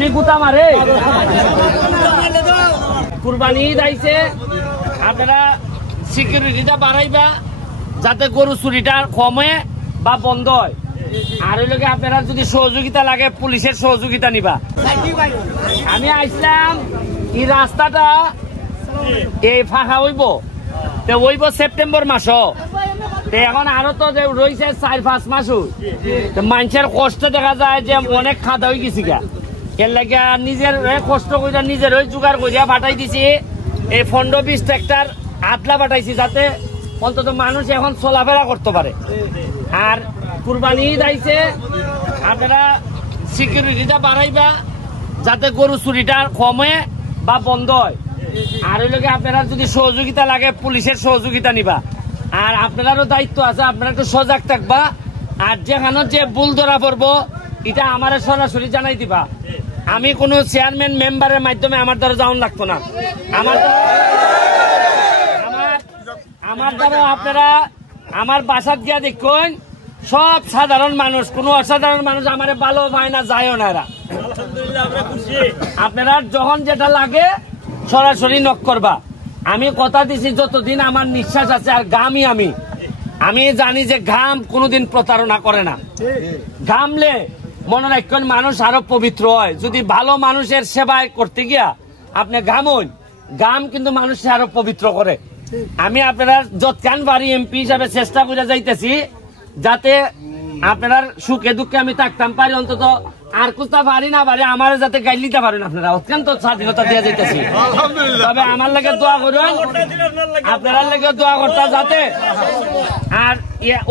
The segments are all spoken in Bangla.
আপনি গুতা মারে কুরবানি ঈদ আইছে আপনারা সিকিউরিটিটা বাড়াইবা যাতে গরু চুরিটা কমে বা বন্ধ হয় আর ওই লোকে আপনারা যদি সহযোগিতা লাগে পুলিশের সহযোগিতা নিবা আমি আইসলাম এই রাস্তাটা এই ফাঁকা হইব সেপ্টেম্বর মাস এখন আরো তো রয়েছে 4-5 মাস মানুষের কষ্ট দেখা যায় যে অনেক খাদা হয়ে গেছি গা এর লাগে নিজের কষ্ট করে নিজের জোগাড় করিয়া পাঠাই দিছি এই 15-20 ট্রাক্টর আটলা পাঠাইছি যাতে অন্তত মানুষ এখন চলাফেরা করতে পারে আর কুরবানি ঈদ আইছে আপনারা সিকিউরিটিটা বাড়াইবা যাতে গরু চুরিটা কমে বা বন্ধ হয় আর ওই লোকে আপনারা যদি সহযোগিতা লাগে পুলিশের সহযোগিতা নিবা আর আপনারারও দায়িত্ব আছে আপনারা একটু সজাগ থাকবা আর যেখানে যে ভুল ধরা পড়বো এটা আমার সরাসরি জানাই দিবা আমি কোনো চেয়ারম্যান মেম্বারের মাধ্যমে আমার দ্বারা যাওয়ান লাগতো না আমার দ্বারা আপনারা আমার বাসাত গিয়া দেখুন সব সাধারণ মানুষ কোন অসাধারণ মানুষ আমার ভালো পায় না যায়ও না এরা আপনারা যখন যেটা লাগে সরাসরি নক করবা আমি কথা দিছি যতদিন আমার নিঃশ্বাস আছে আর ঘামই আমি জানি যে ঘাম কোনোদিন প্রতারণা করে না ঘামলে মনে রাখবেন মানুষ আরো পবিত্র হয় যদি ভালো মানুষের সেবায় করতে গিয়া আপনি ঘামুন ঘাম কিন্তু মানুষকে আরো পবিত্র করে আমি আপনারা যতখান পারি এমপি হিসাবে চেষ্টা করে যাইতেছি যাতে আপনার সুখে দুঃখে আমি থাকতাম পারি অন্তত আর কোথা পারি না পারি আমার যাতে গাইল দিতে পারেন আপনারা অত্যন্ত স্বাধীনতা দিয়ে যাইতেছি তবে আমার লাগে দোয়া করুন আপনার লাগে দোয়া করতে যাতে আর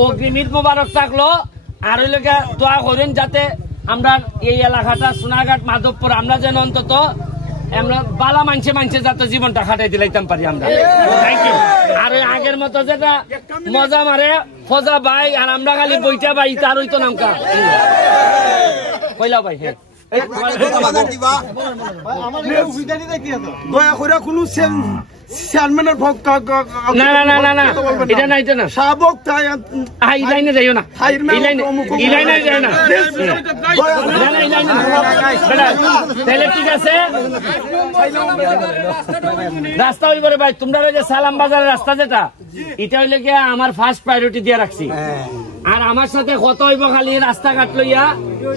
অগ্রিম ঈদ মোবারক থাকলো আর ওই লোকে দোয়া করুন যাতে আমরা এই এলাকাটা সোনাঘাট মাধবপুর আমরা যেন অন্তত আমরা বালা মানছে যাতে জীবনটা খাটাই দিলাইতাম পারি আমরা থ্যাংক ইউ আর ওই আগের মতো যেটা মজা মারে ফজা ভাই আর আমরা খালি বইটা ভাই তার হইতো নামকা কইলা ভাই হ্যাঁ রাস্তা হইব রে ভাই তোমরা যে সালাম বাজারের রাস্তা যেটা এটা হইলে গিয়া আমার ফার্স্ট প্রায়োরিটি দিয়ে রাখছি আর আমার সাথে কত হইব খালি রাস্তাঘাট লইয়া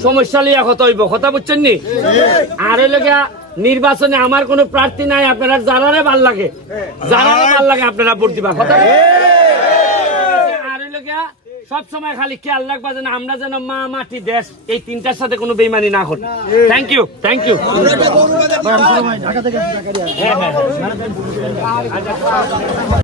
সমস্যা লইয়া কত হইব কথা বুঝছেন নি আর হইলে গিয়া নির্বাচনে আমার কোন প্রার্থী নাই আপনারা যারারে ভাল লাগে আপনারা ভোট দিবা কথা আর হইলে গিয়া সব সময় খালি খেয়াল রাখবা যেন আমরা যেন মা মাটি দেশ এই তিনটার সাথে কোনো বেইমানি না করি থ্যাংক ইউ